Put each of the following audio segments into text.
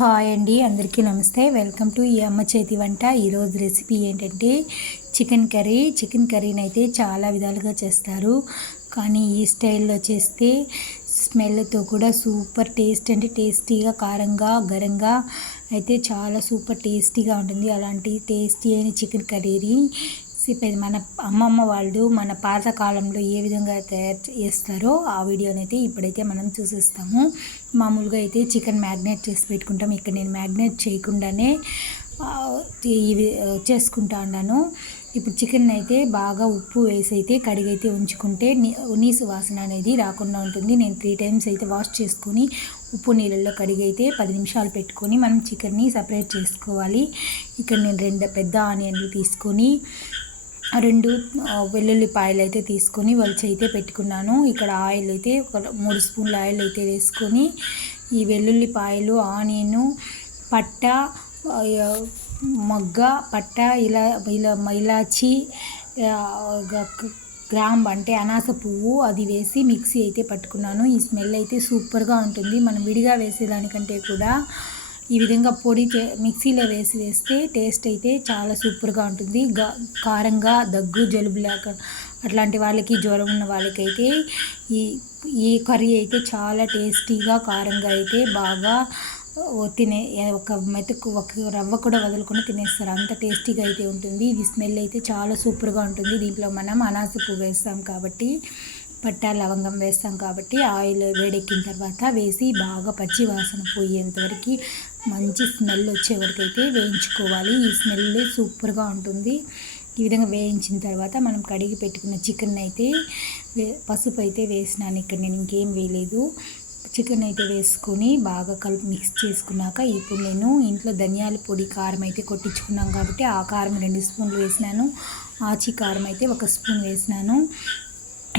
Hi అండి, అందరికీ నమస్తే. వెల్కమ్ టు ఈ అమ్మ చేతి వంట. ఈరోజు రెసిపీ ఏంటంటే చికెన్ కర్రీ. చికెన్ కర్రీని అయితే చాలా విధాలుగా చేస్తారు, కానీ ఈ స్టైల్లో చేస్తే స్మెల్తో కూడా సూపర్ టేస్ట్, అంటే టేస్టీగా, కారంగా, గరంగా అయితే చాలా సూపర్ టేస్టీగా ఉంటుంది. అలాంటి టేస్టీ అయిన చికెన్ కర్రీని మన అమ్మమ్మ వాళ్ళు మన పాతకాలంలో ఏ విధంగా తయారు చేస్తారో ఆ వీడియోనైతే ఇప్పుడైతే మనం చూసేస్తాము. మామూలుగా అయితే చికెన్ మ్యాగ్నేట్ చేసి పెట్టుకుంటాం. ఇక్కడ నేను మ్యాగ్నేట్ చేయకుండానే ఇవి చేసుకుంటా ఉన్నాను. ఇప్పుడు చికెన్ అయితే బాగా ఉప్పు వేసి అయితే కడిగైతే ఉంచుకుంటే నీసు వాసన అనేది రాకుండా ఉంటుంది. నేను 3 times అయితే వాష్ చేసుకొని ఉప్పు నీళ్ళల్లో కడిగైతే 10 నిమిషాలు పెట్టుకొని మనం చికెన్ని సపరేట్ చేసుకోవాలి. ఇక్కడ నేను 2 పెద్ద ఆనియన్లు తీసుకొని 2 వెల్లుల్లిపాయలు అయితే తీసుకొని వలిచి అయితే పెట్టుకున్నాను. ఇక్కడ ఆయిల్ అయితే ఒక 3 స్పూన్ల ఆయిల్ అయితే వేసుకొని ఈ వెల్లుల్లిపాయలు, ఆనియన్, పట్ట, మొగ్గ, పట్ట, ఇలాచి, గ్రాంబ్ అంటే అనాస పువ్వు అది వేసి మిక్సీ అయితే పట్టుకున్నాను. ఈ స్మెల్ అయితే సూపర్గా ఉంటుంది. మనం విడిగా వేసేదానికంటే కూడా ఈ విధంగా పొడి మిక్సీలో వేస్తే టేస్ట్ అయితే చాలా సూపర్గా ఉంటుంది. కారంగా, దగ్గు, జలుబు అట్లాంటి వాళ్ళకి, జ్వరం ఉన్న వాళ్ళకైతే ఈ కర్రీ అయితే చాలా టేస్టీగా, కారంగా అయితే బాగా ఒక మెతుకు, ఒక రవ్వ కూడా వదులుకొని తినేస్తారు. అంత టేస్టీగా అయితే ఉంటుంది. ఇది స్మెల్ అయితే చాలా సూపర్గా ఉంటుంది. దీంట్లో మనం అనాస పువ్వు వేస్తాం కాబట్టి, పట్టా, లవంగం వేస్తాం కాబట్టి ఆయిల్ వేడెక్కిన తర్వాత వేసి బాగా పచ్చి వాసన పోయేంతవరకు, మంచి స్మెల్ వచ్చే వరకు అయితే వేయించుకోవాలి. ఈ స్మెల్ సూపర్గా ఉంటుంది. ఈ విధంగా వేయించిన తర్వాత మనం కడిగి పెట్టుకున్న చికెన్ అయితే పసుపు అయితే వేసినాను. ఇక్కడ నేను ఇంకేం వేయలేదు. చికెన్ అయితే వేసుకొని బాగా కలిపి మిక్స్ చేసుకున్నాక ఇప్పుడు నేను ఇంట్లో ధనియాల పొడి, కారం అయితే కొట్టించుకున్నాం కాబట్టి ఆ కారం 2 స్పూన్లు వేసినాను. ఆచి కారం అయితే 1 స్పూన్ వేసినాను.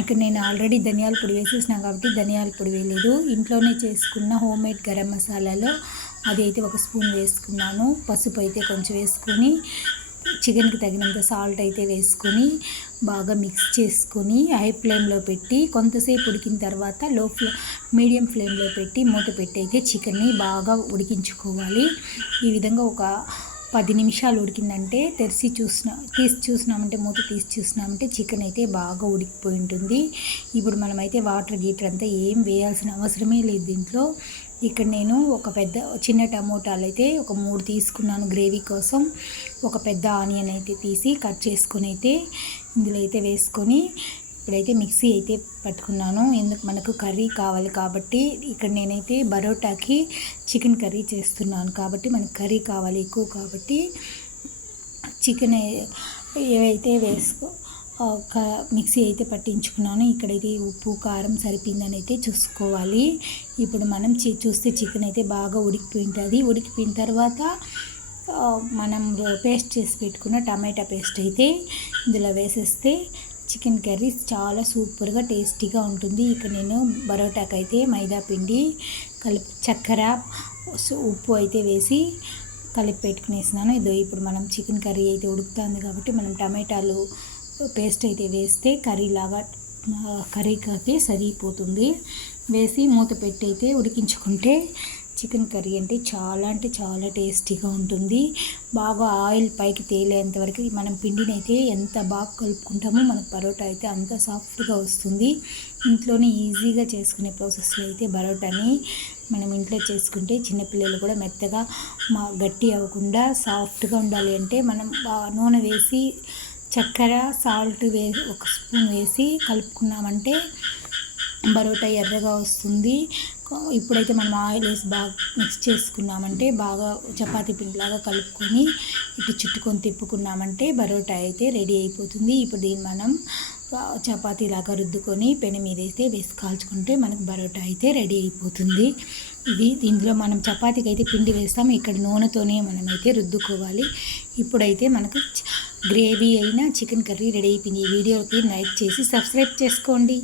ఇక్కడ నేను ఆల్రెడీ ధనియాల పొడి వేసేసినాను కాబట్టి ధనియాల పొడి వేయలేదు. ఇంట్లోనే చేసుకున్న హోమ్మేడ్ గరం మసాలాలో అది అయితే 1 స్పూన్ వేసుకున్నాను. పసుపు అయితే కొంచెం వేసుకొని చికెన్కి తగినంత సాల్ట్ అయితే వేసుకొని బాగా మిక్స్ చేసుకొని హై ఫ్లేమ్లో పెట్టి కొంతసేపు ఉడికిన తర్వాత మీడియం ఫ్లేమ్లో పెట్టి మూత పెట్టి అయితే చికెన్ని బాగా ఉడికించుకోవాలి. ఈ విధంగా ఒక 10 నిమిషాలు ఉడికిందంటే తీసి చూసినామంటే మూత తీసి చూసినామంటే చికెన్ అయితే బాగా ఉడికిపోయి ఉంటుంది. ఇప్పుడు మనమైతే వాటర్ గీటర్ అంతా ఏం వేయాల్సిన అవసరమే లేదు దీంట్లో. ఇక్కడ నేను చిన్న టమోటాలు అయితే ఒక 3 తీసుకున్నాను గ్రేవీ కోసం. ఒక పెద్ద ఆనియన్ అయితే తీసి కట్ చేసుకొని అయితే ఇందులో అయితే వేసుకొని ఇప్పుడైతే మిక్సీ అయితే పట్టుకున్నాను. ఎందుకు మనకు కర్రీ కావాలి కాబట్టి, ఇక్కడ నేనైతే బరోటాకి చికెన్ కర్రీ చేస్తున్నాను కాబట్టి మనకు కర్రీ కావాలి ఎక్కువ కాబట్టి చికెన్ ఏవైతే మిక్సీ అయితే పట్టించుకున్నాను. ఇక్కడైతే ఉప్పు, కారం సరిపోయిందని అయితే చూసుకోవాలి. ఇప్పుడు మనం చూస్తే చికెన్ అయితే బాగా ఉడికిపోయి ఉంటుంది. ఉడికిపోయిన తర్వాత మనం పేస్ట్ చేసి పెట్టుకున్న టమాటా పేస్ట్ అయితే ఇందులో వేసేస్తే చికెన్ కర్రీ చాలా సూపర్గా టేస్టీగా ఉంటుంది. ఇక్కడ నేను బరోటాకి అయితే మైదా పిండి చక్కెర, ఉప్పు అయితే వేసి కలిపి పెట్టుకునేసినాను. ఇప్పుడు మనం చికెన్ కర్రీ అయితే ఉడుకుతుంది కాబట్టి మనం టమాటాలు పేస్ట్ అయితే వేస్తే కర్రీకి సరిపోతుంది. వేసి మూత పెట్టి అయితే ఉడికించుకుంటే చికెన్ కర్రీ అంటే చాలా టేస్టీగా ఉంటుంది. బాగా ఆయిల్ పైకి తేలేంత వరకు మనం పిండిని అయితే ఎంత బాగా కలుపుకుంటామో మనకు పరోటా అయితే అంత సాఫ్ట్గా వస్తుంది. ఇంట్లోనే ఈజీగా చేసుకునే ప్రాసెస్లో అయితే పరోటాని మనం ఇంట్లో చేసుకుంటే చిన్నపిల్లలు కూడా మెత్తగా గట్టి అవ్వకుండా సాఫ్ట్గా ఉండాలి అంటే మనం నూనె వేసి చక్కెర, సాల్ట్ 1 స్పూన్ వేసి కలుపుకున్నామంటే పరోటా ఎర్రగా వస్తుంది. ఇప్పుడైతే మనం ఆయిల్ వేసి బాగా మిక్స్ చేసుకున్నామంటే బాగా చపాతీ పిండిలాగా కలుపుకొని ఇటు చుట్టుకొని తిప్పుకున్నామంటే పరోటా అయితే రెడీ అయిపోతుంది. ఇప్పుడు దీన్ని మనం చపాతీలాగా రుద్దుకొని పెను మీద అయితే వేసి కాల్చుకుంటే మనకు పరోటా అయితే రెడీ అయిపోతుంది. దీంట్లో మనం చపాతీకి అయితే పిండి వేస్తాం, ఇక్కడ నూనెతోనే మనమైతే రుద్దుకోవాలి. ఇప్పుడైతే మనకు గ్రేవీ అయిన చికెన్ కర్రీ రెడీ అయిపోయింది. ఈ వీడియోకి లైక్ చేసి సబ్స్క్రైబ్ చేసుకోండి.